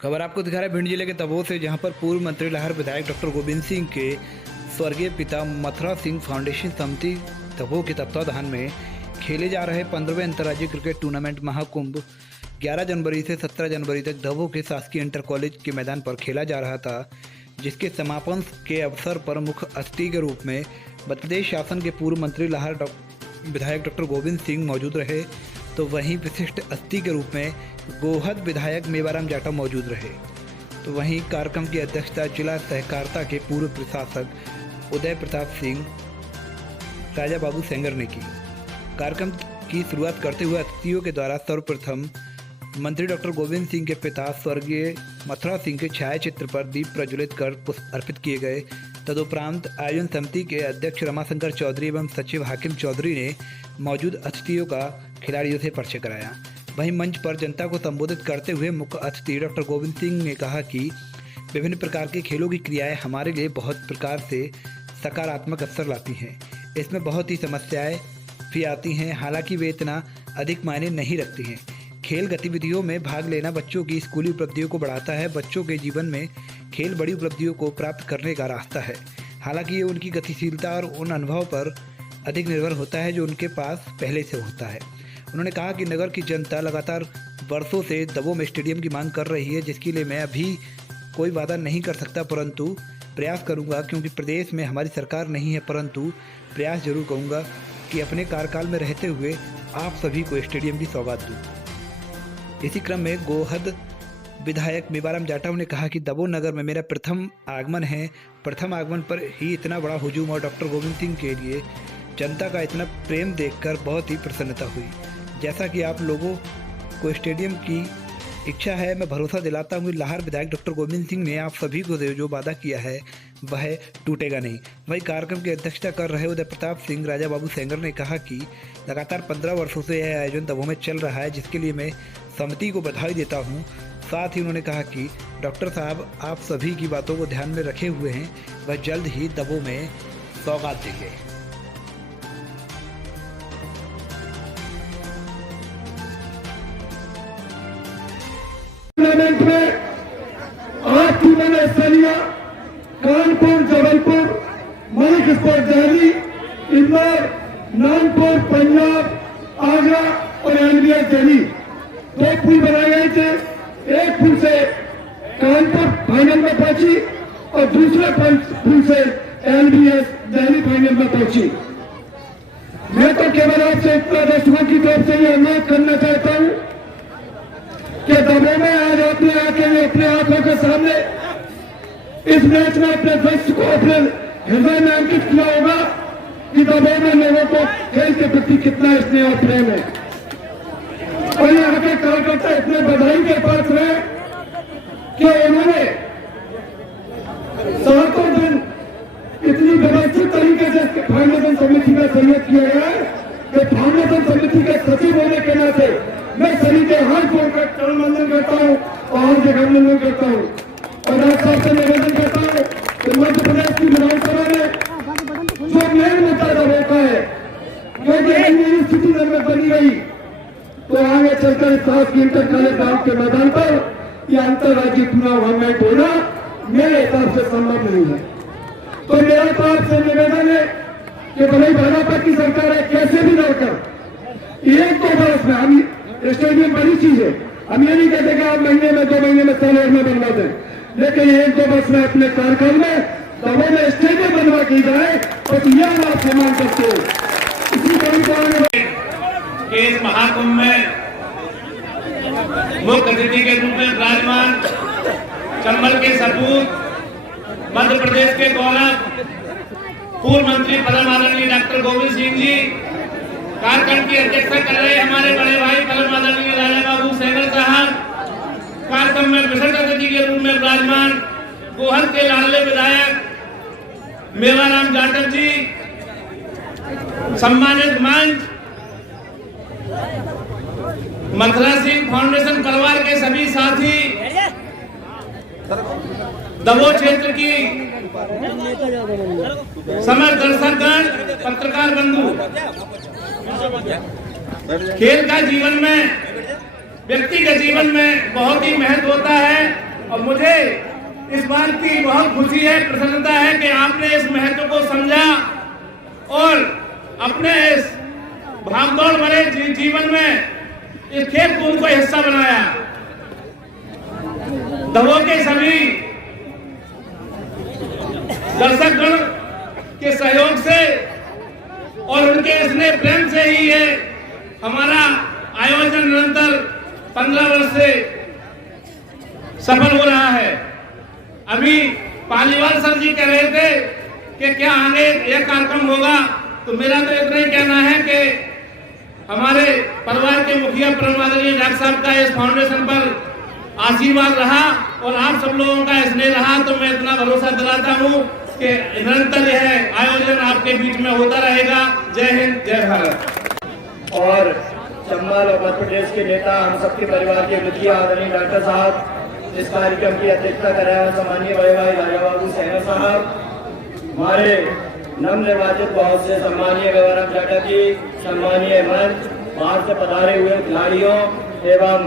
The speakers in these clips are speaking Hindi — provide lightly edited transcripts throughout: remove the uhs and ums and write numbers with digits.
खबर आपको दिखा रहा है भिंड जिले के तबोह से, जहां पर पूर्व मंत्री लहर विधायक डॉक्टर गोविंद सिंह के स्वर्गीय पिता मथुरा सिंह फाउंडेशन समिति तबोह के तत्वाधान में खेले जा रहे 15वें अंतर्राज्यीय क्रिकेट टूर्नामेंट महाकुंभ 11 जनवरी से 17 जनवरी तक दबोह के शासकीय इंटर कॉलेज के मैदान पर खेला जा रहा था, जिसके समापन के अवसर पर मुख्य अतिथि के रूप में मध्य प्रदेश शासन के पूर्व मंत्री लहर विधायक डॉक्टर गोविंद सिंह मौजूद रहे, तो वहीं विशिष्ट अतिथि के रूप में गोहद विधायक मेवाराम जाटव मौजूद रहे। तो वहीं कार्यक्रम की अध्यक्षता जिला सहकारिता के पूर्व प्रशासक उदय प्रताप सिंह राजा बाबू सेंगर ने की। कार्यक्रम की शुरुआत करते हुए अतिथियों के द्वारा सर्वप्रथम मंत्री डॉक्टर गोविंद सिंह के पिता स्वर्गीय मथुरा सिंह के छायाचित्र पर दीप प्रज्वलित कर पुष्प अर्पित किए गए। तदुपरांत आयोजन समिति के अध्यक्ष रमाशंकर चौधरी एवं सचिव हाकिम चौधरी ने मौजूद अतिथियों का खिलाड़ियों से परिचय कराया। वहीं मंच पर जनता को संबोधित करते हुए मुख्य अतिथि डॉक्टर गोविंद सिंह ने कहा कि विभिन्न प्रकार के खेलों की क्रियाएं हमारे लिए बहुत प्रकार से सकारात्मक अवसर लाती हैं। इसमें बहुत ही समस्याएं भी आती हैं, हालांकि वे इतना अधिक मायने नहीं रखती हैं। खेल गतिविधियों में भाग लेना बच्चों की स्कूली उपलब्धियों को बढ़ाता है। बच्चों के जीवन में खेल बड़ी उपलब्धियों को प्राप्त करने का रास्ता है। हालांकि ये उनकी गतिशीलता और उन अनुभव पर अधिक निर्भर होता है जो उनके पास पहले से होता है। उन्होंने कहा कि नगर की जनता लगातार वर्षों से दबोह में स्टेडियम की मांग कर रही है, जिसके लिए मैं अभी कोई वादा नहीं कर सकता, परंतु प्रयास करूंगा, क्योंकि प्रदेश में हमारी सरकार नहीं है, परंतु प्रयास जरूर करूंगा कि अपने कार्यकाल में रहते हुए आप सभी को स्टेडियम की सौगात दूँ। इसी क्रम में गोहद विधायक मेवाराम जाटव ने कहा कि दबोह नगर में मेरा प्रथम आगमन है। प्रथम आगमन पर ही इतना बड़ा हुजूम और डॉक्टर गोविंद सिंह के लिए जनता का इतना प्रेम देखकर बहुत ही प्रसन्नता हुई। जैसा कि आप लोगों को स्टेडियम की इच्छा है, मैं भरोसा दिलाता हूँ कि लहर विधायक डॉक्टर गोविंद सिंह ने आप सभी को जो वादा किया है वह टूटेगा नहीं। वही कार्यक्रम की अध्यक्षता कर रहे उदय प्रताप सिंह राजा बाबू सेंगर ने कहा कि लगातार 15 वर्षों से यह आयोजन दबोह में चल रहा है, जिसके लिए मैं समिति को बधाई देता हूँ। साथ ही उन्होंने कहा कि डॉक्टर साहब आप सभी की बातों को ध्यान में रखे हुए हैं, वह जल्द ही दबोह में सौगात देंगे। टूर्नामेंट में 8 टीमों ने हिस्सा लिया। कानपुर, जबलपुर, मलिक स्पोर्ट दिल्ली, इंदौर, नागपुर, पंजाब, आगरा और एनबीएस दिल्ली 2 पूल बनाए गए थे। एक पूल से कानपुर फाइनल में पहुंची और दूसरे पूल से एनबीएस दिल्ली फाइनल में पहुंची। मैं तो केवल आपसे इतना दर्शकों की तरफ से यह अनुरोध करना चाहता हूं कि दबोह में आज आपने आके अपने आंखों के सामने इस मैच में अपने दृश्य को अपने हृदय में अंकित किया होगा कि दबोह में लोगों को खेल के प्रति कितना स्नेह और प्रेम है। और यहाँ के कार्यकर्ता इतने बधाई के पात्र हैं कि उन्होंने 7 दिन इतनी व्यवस्थित तरीके से फाउंडेशन समिति का सहयोग किया गया है कि फाउंडेशन समिति के सचिव होने के नाते मैं सभी के हाथ जोड़कर अभिनंदन करता हूँ और अभिनंदन करता हूँ। और आप सबसे निवेदन करता हूँ कि मध्य प्रदेश की विधानसभा में जो मेन मुद्दा दबोह का है, क्योंकि नई स्थिति में बनी गई, तो आगे चलकर शासकीय इंटर कॉलेज गांव के मैदान पर यह अंतर्राज्यीय टूर्नामेंट होना मेरे हिसाब से संभव नहीं है। तो मेरा तो आपसे निवेदन है कि भले भाजपा की सरकार है, कैसे भी रहकर 1-2 वर्ष में हम स्टेडियम बड़ी चीज है, हम ये नहीं कहते कि आप महीने में 2 महीने में साल में बनवा दें, लेकिन 1-2 वर्ष में अपने कार्यकाल में दबोह में स्टेडियम बनवा की जाए, और यह हम आपसे मांग करते हो। इसी तरीके इस महाकुंभ में मुख्य अतिथि के रूप में विराजमान चंबल के सपूत, मध्य प्रदेश के गौरव, पूर्व मंत्री परम आदरणीय डॉक्टर गोविंद सिंह जी, कार्यक्रम की अध्यक्षता कर रहे हमारे बड़े भाई परम आदरणीय राजा बाबू सेंगर साहब, कार्यक्रम में विशिष्ट अतिथि के रूप में विराजमान गोहद के लाडले विधायक मेवाराम जाटव जी, सम्मानित मंच मथुरा सिंह फाउंडेशन परिवार के सभी साथी, दबोह क्षेत्र की समस्त दर्शकगण, पत्रकार बंधु, खेल का जीवन में, व्यक्ति के जीवन में बहुत ही महत्व होता है। और मुझे इस बात की बहुत खुशी है, प्रसन्नता है कि आपने इस महत्व को समझा और अपने इस भागदौड़ भरे जीवन में इस खेल कूद को हिस्सा बनाया। दमोह के सभी दर्शकगण के सहयोग से और उनके स्नेह प्रेम से ही ये हमारा आयोजन निरंतर 15 वर्ष से सफल हो रहा है। अभी पालीवाल सर जी कह रहे थे कि क्या आगे यह कार्यक्रम होगा, तो मेरा तो इतना ही कहना है कि हमारे परिवार के मुखिया परम आदरणीय डॉक्टर साहब का इस फाउंडेशन पर आशीर्वाद रहा और आप सब लोगों का स्नेह रहा, तो मैं इतना भरोसा दिलाता हूँ कि निरंतर यह आयोजन आपके बीच में होता रहेगा। जय हिंद, जय भारत। और चंबल और मध्य प्रदेश के नेता, हम सबके परिवार के मुखिया आदरणीय डॉक्टर साहब, इस कार्यक्रम की अध्यक्षता कर रहे हैं सम्मानीय भाई राजा बाबू सैनी साहब, हमारे नवनिर्वाचित बहुत से सम्मानीय गवर्नर चाचा जी, सम्मानीय मंच, बाहर से पधारे हुए खिलाड़ियों एवं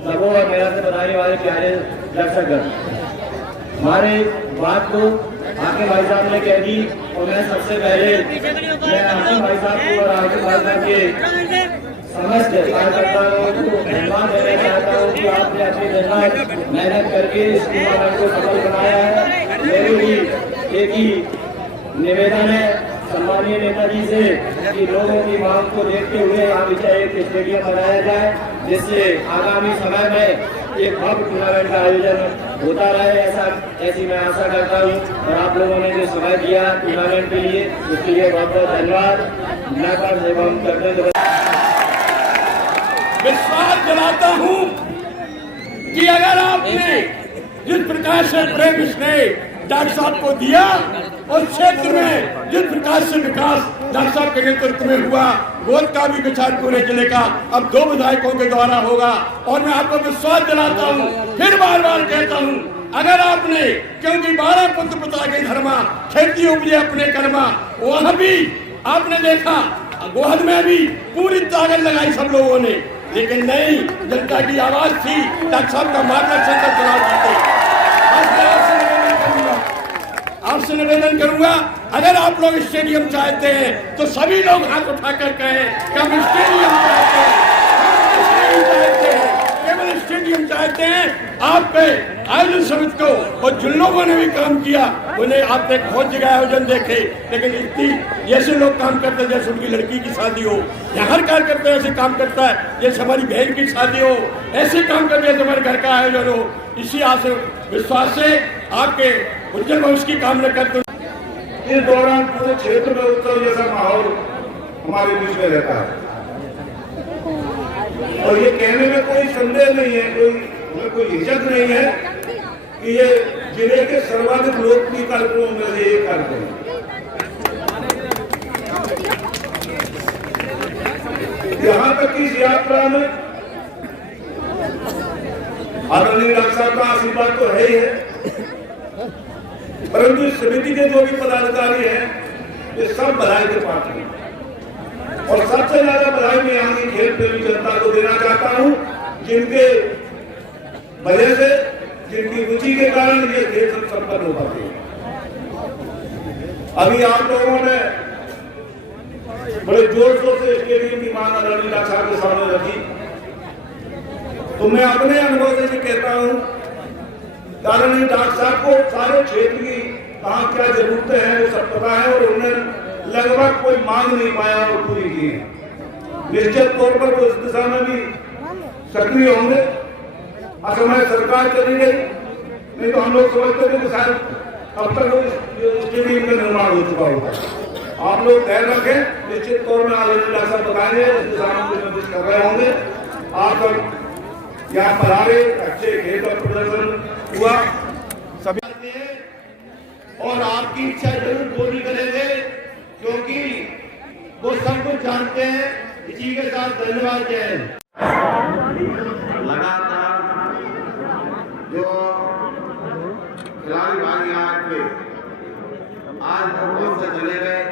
दमोह और मेला से पधारने वाले प्यारे दर्शकगण, हमारे बात को हाकिम भाई साहब ने कह दी और मैं सबसे पहले मैं हाकिम भाई साहब को और हाकिम भाई साहब के समस्त कार्यकर्ताओं को धन्यवाद देना चाहता हूँ कि आपने अपनी मेहनत करके इस टूर्नामेंट को सफल बनाया है। मेरी भी एक ही निवेदन है सम्मानीय नेताजी से कि लोगों की मांग को देखते हुए यहाँ विजय एक स्टेडियम बनाया जाए, जिससे आगामी समय में एक भव्य टूर्नामेंट का आयोजन होता रहे, ऐसी मैं आशा करता हूँ। और आप लोगों ने जो समय दिया टूर्नामेंट के लिए, उसके लिए बहुत बहुत धन्यवाद। एवं करते विश्वास दिलाता हूँ कि अगर आपने जिस प्रकार से प्रेम स्नेह डॉक्टर साहब को दिया और क्षेत्र में जिस प्रकार से विकास डॉक्टर साहब के नेतृत्व में हुआ, गोद का भी विचार पूरे जिले का अब 2 विधायकों के द्वारा होगा। और मैं आपको विश्वास दिलाता हूँ, फिर बार बार कहता हूँ, अगर आपने, क्योंकि 12 पुत्र पिता के धर्मा, खेती उपजे अपने कर्मा, वह भी आपने देखा गोहद में भी पूरी ताकत लगाई सब लोगों ने, लेकिन नहीं, जनता की आवाज थी, डॉक्टर साहब का मार्गदर्शन का चुनाव जीते। आपसे निवेदन करूंगा, अगर आप लोग स्टेडियम चाहते हैं तो सभी लोग हाथ उठाकर कहें कि हम स्टेडियम चाहते हैं, केवल स्टेडियम चाहते हैं। आप पे आयोजन समिति को और जिन लोगों ने भी काम किया उन्हें आप एक बहुत जगह आयोजन देखे, लेकिन इतनी ऐसे लोग काम करते हैं जैसे उनकी लड़की की शादी हो, या हर कार्यकर्ता ऐसे काम करता है जैसे हमारी बहन की शादी हो, ऐसे काम करते जैसे हमारे घर का आयोजन हो। इसी आशा विश्वास से आपके उज्जवल भविष्य की कामना करते हैं। इस दौरान पूरे क्षेत्र में उत्सव जैसा माहौल हमारे बीच में रहता है और ये कहने में कोई संदेह नहीं है, कोई हिचक नहीं है कि ये जिले के सर्वाधिक लोकप्रिय कार्यक्रमों में से एक कार्यक्रम है। यहाँ तक की इस यात्रा में आदरणीय डॉक्टर साहब का आशीर्वाद तो है ही है, परंतु इस समिति के जो भी पदाधिकारी हैं ये सब बधाई के पात्र हैं और सबसे ज्यादा बधाई मैं यहाँ की खेल प्रेमी जनता को देना चाहता हूँ, जिनके वजह से, जिनकी रुचि के कारण ये खेल सब संपन्न हो पाते हैं। अभी आप लोगों ने बड़े जोर शोर से स्टेडियम की मांग आदरणीय डॉक्टर साहब के सामने रखी, तो मैं अपने अनुभव से भी कहता हूँ, आदरणीय डॉक्टर साहब को सारे क्षेत्र की कहाँ क्या जरूरतें हैं वो सब पता है और उन्हें लगभग कोई मांग नहीं पाया और पूरी की है। निश्चित तौर पर वो इस दिशा में भी सक्रिय होंगे। असमय सरकार चली गई, नहीं तो हम लोग समझते थे कि शायद अब तक स्टेडियम का निर्माण हो चुका होगा। आप लोग ध्यान रखें, निश्चित तौर में आदरणीय डॉक्टर साहब बताएंगे, इस दिशा में कुछ न कुछ कर रहे होंगे। आप सब यहाँ पर आ रहे, अच्छे खेल का प्रदर्शन हुआ सभी, और आपकी इच्छा जरूर पूरी करेंगे, क्योंकि वो सब कुछ जानते हैं। इसी के साथ धन्यवाद। जय लगातार जो खिलाड़ी भाई आए थे, आज वो बहुत से चले गए,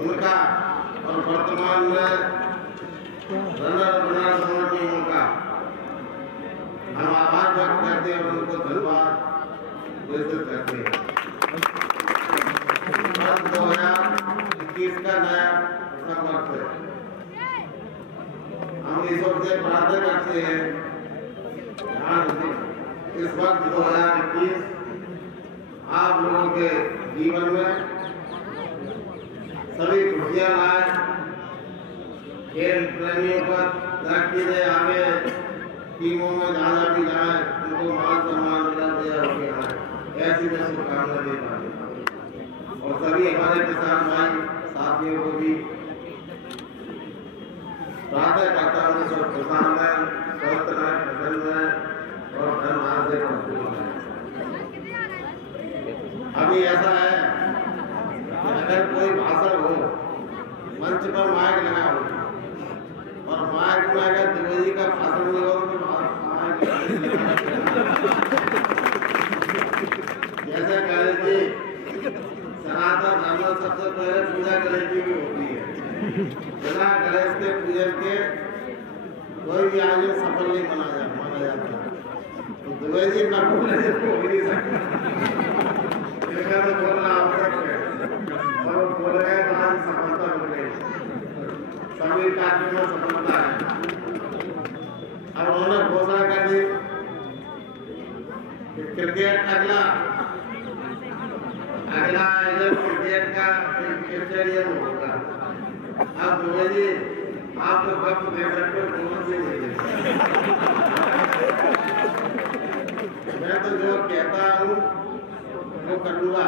उनका और वर्तमान में रनर टीमों का हम आभार व्यक्त 2021 का नया प्रथम वर्ष है। हम ईश्वर से प्रार्थना करते हैं इस वक्त 2021 आप लोगों के जीवन में सभी खुशियां लाए, खेल प्रेमियों पर तरक्की दे, आगे टीमों में ज्यादा भी जाए, उनको मान सम्मान मिला दिया हो गया है, ऐसी मैं शुभकामना देता हूँ। और सभी हमारे किसान भाई साथियों को भी प्रार्थना करता हूँ कि सब किसान रहें, स्वस्थ रहें, प्रसन्न रहें और धनवान से भरपूर रहें। अभी ऐसा है कि अगर कोई भाषण हो, मंच पर माइक लगा हो और माइक में अगर द्विवेदी का भाषण नहीं हो तो माइक जैसे कहे कि सनातन धर्म सबसे पहले पूजा गणेश जी की होती है। बिना गणेश के पूजन के कोई भी आयोजन सफल नहीं माना जाता। तो द्विवेदी न बोलने से हो ही नहीं सकता, इसका तो बोलना आवश्यक है और वो बोल गए तो आज सफलता मिल गई, सभी कार्यों में सफलता है। अब उन्होंने घोषणा कर दी कि क्रिकेट अगला आयोजन क्रिकेट का स्टेडियम होगा। अब द्विवेदी आप तो वक्त दे सकते हो, कौन से नहीं दे सकते। मैं तो जो कहता हूँ वो करूँगा।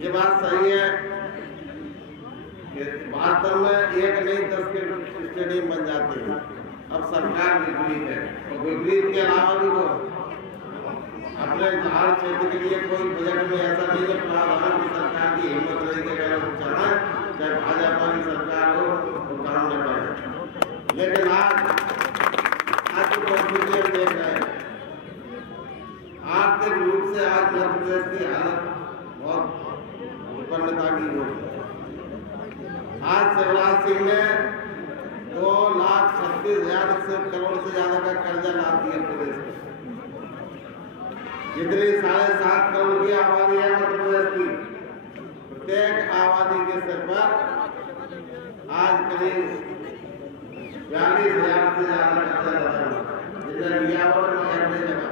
ये बात सही है कि वास्तव में एक नहीं 10 के स्टेडियम बन जाते हैं। अब सरकार विपरीत है और विपरीत के अलावा भी वो अपने हर क्षेत्र के लिए कोई बजट में ऐसा नहीं है प्रावधान की सरकार की हिम्मत रही कि अगर वो चाहे चाहे भाजपा की सरकार हो तो काम न करे। लेकिन आज तो परिस्थिति हम देख रहे हैं, आर्थिक रूप से आज मध्य प्रदेश की हालत बहुत विपन्नता की हो। आज शिवराज सिंह ने 2,36,000 करोड़ से ज्यादा का कर्जा ला दिया प्रदेश में। जितनी 7.5 करोड़ की आबादी है मध्य प्रदेश की, प्रत्येक आबादी के सिर पर आज करीब 42,000 से ज्यादा कर्जा लगा, जिसने लिया और अपने जगह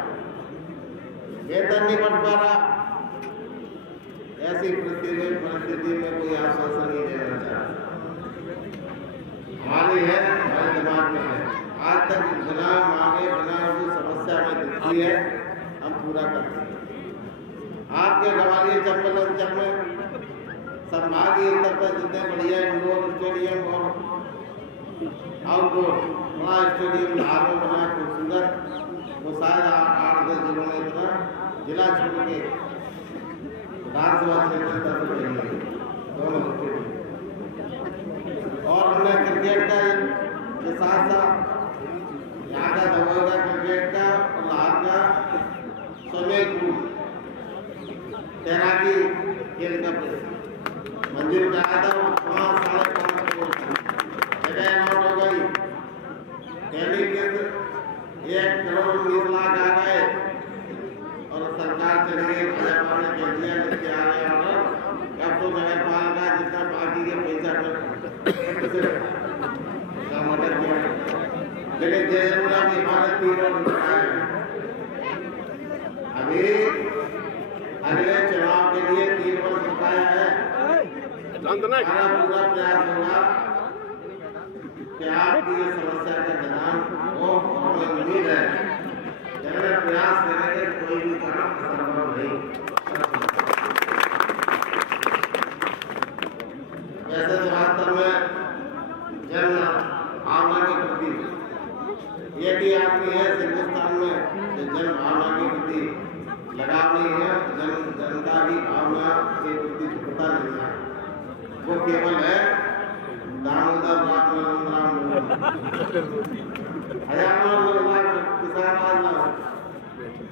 वेतन नहीं बढ़ पा रहा। ऐसी परिस्थिति में कोई आश्वासन नहीं देना चाहता। हमारी है, हमारे दिमाग में है, आज तक बिना मांगे बिना जो समस्या में दिखती है हम पूरा करते हैं। आपके ग्वालियर चंबल अंचल में संभागीय स्तर पर जितने बढ़िया इंडोर स्टेडियम और आउटडोर बड़ा स्टेडियम बिहार में बना खूबसूरत, वो शायद 8-10 जिलों में इतना जिला छोड़ के विधानसभा क्षेत्र तक दोनों स्टेडियम। और हमने क्रिकेट का के साथ साथ यहाँ का दबोई का क्रिकेट का और लाहौर का स्विमिंग पूल तैराकी खेल का मंजूर कराया था। 5.5 करोड़ जगह अलाउट हो गई। पहले के 1,19,00,000 आ गए और सरकार चली गई, भाजपा ने कह दिया लेके आ गया और अब तो नगर पालिका जितना बाकी के पैसा लेकिन जयपुरा की इमारत 3 रोड अभी अगले चुनाव के लिए 3 वर्ष बकाया है। हमारा पूरा प्रयास होगा कि आपकी ये समस्या का निदान हो और हमें उम्मीद है कि अगर प्रयास करेंगे कोई भी काम असंभव नहीं। वैसे तो वास्तव में जन भावना के प्रति एक ही आदमी है हिंदुस्तान में जो जन भावना के प्रति लगाव नहीं है, जनता की भावना के प्रति झुकता नहीं है। वो केवल है दामोदर राम हजारों लाख किसान आज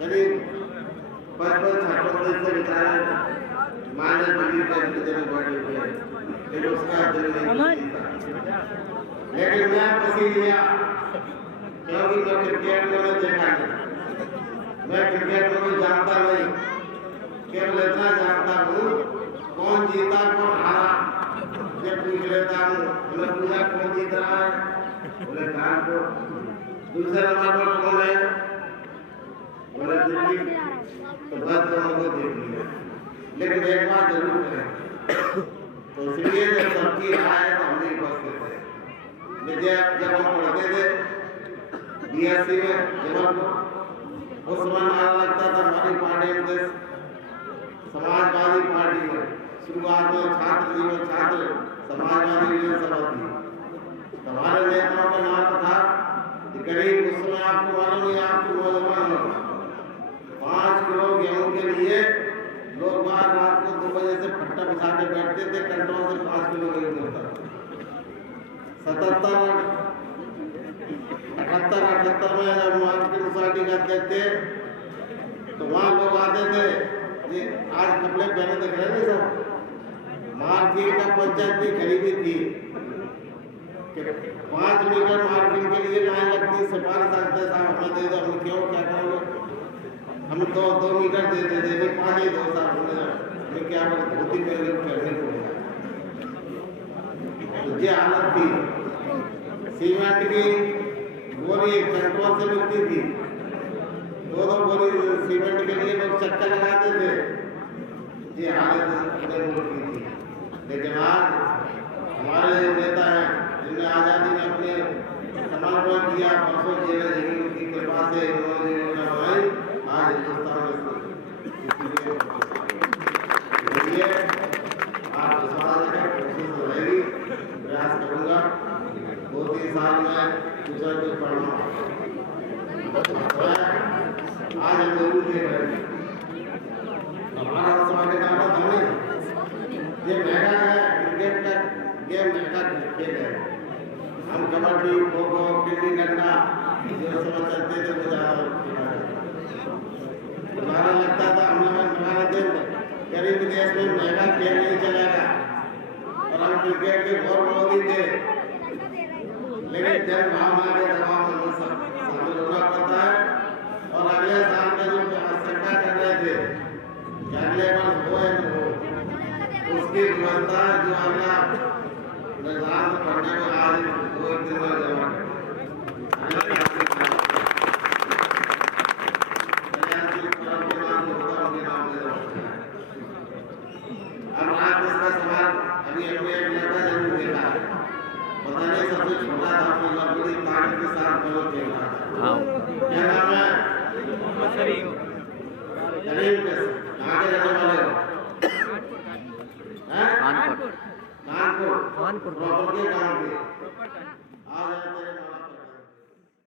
करीब 55-56 दिन से बेचारे माने बड़ी टेंशन बढ़ी हुई है, लेकिन उसका दिल नहीं जीता। लेकिन मैं पसीज लिया क्योंकि मैं क्रिकेट में देखा नहीं, मैं क्रिकेट में जानता नहीं, केवल इतना जानता हूँ कौन जीता कौन हारा ये पूछ लेता हूँ। बोले पूजा कौन जीत रहा है? बोले कानपुर। दूसरे नंबर पर कौन है? बोले दिल्ली। तो बस दोनों को देख लिया। लेकिन एक बात जरूर करें, तो इसलिए जब सबकी राय है तो हम नहीं बचते थे। जब हम पढ़ते थे बीएससी में जबलपुर, उस समय नारा लगता था हमारी पार्टी में, समाजवादी पार्टी में शुरुआत में छात्र जीवन छात्र समाजवादी विधानसभा थी। हमारे नेताओं का नारा था कि करीब उस समय आपको मालूम नहीं, आपको नौजवान होगा 5 किलो गेहूं के लिए लोग बाहर रात को 2 बजे से फट्टा बिछा के बैठते थे, कंट्रोल से 5 किलो गेहूं मिलता था। 77 78 में जब मार्केटिंग सोसाइटी का अध्यक्ष थे तो वहाँ लोग आते थे, ये आज कपड़े पहने दिख रहे हैं सब। मार्केट का पंचायत भी गरीबी थी कि 5 मीटर मार्केट के लिए लाइन लगती, सिफारिश आते साहब हमें दे दो, हम क्यों क्या करोगे, हम 2 मीटर दे दे 5 ही दो साहब, हमें क्या धोती पहले पहनने पड़ेगा। तो ये हालत थी। सीमेंट की बोरी कंट्रोल से मिलती थी, 2 बोरी सीमेंट के लिए लोग चक्कर लगाते थे। ये हालत अपने मुल्क की थी। लेकिन आज हमारे नेता हैं जिन्हें आज़ादी में अपने समर्पण किया, परसों जेल जगी, उनकी कृपा से उन्होंने योजना बनाई, आज हिंदुस्तान में इसलिए आप कोशिश रहेगी, प्रयास करूँगा 2-3 साल में दूसरा कुछ पढ़ना। आज हम जरूर देख रहे हैं हमारा समय के नाम हमने ये महंगा है, क्रिकेट का गेम महंगा खेल है। हम कबड्डी खो खो गिल्ली डंडा जो समय चलते थे वो ज़्यादा हमारा लगता था हम लोग हमारा दिन गरीब देश में महंगा खेल नहीं चलेगा और हम क्रिकेट के बहुत मोदी थे। लेकिन जन भावना के दबाव में शामिल होना पड़ता है और अगले साल का जो आवश्यकता कर रहे थे कि अगले वर्ष हो या न हो, उसकी व्यवस्था जो अगला निर्धारण पढ़ने में आज 2 दिन में जमा अब आज इसका सवाल अभी हमने एक लड़का जरूर देखा है, पता नहीं सबसे छोटा था, अपनी लंबी ताकत के साथ बॉल खेल रहा था। क्या नाम है? करीम के कहाँ के रहने वाले हो? कानपुर प्रॉपर के काम के आ जाते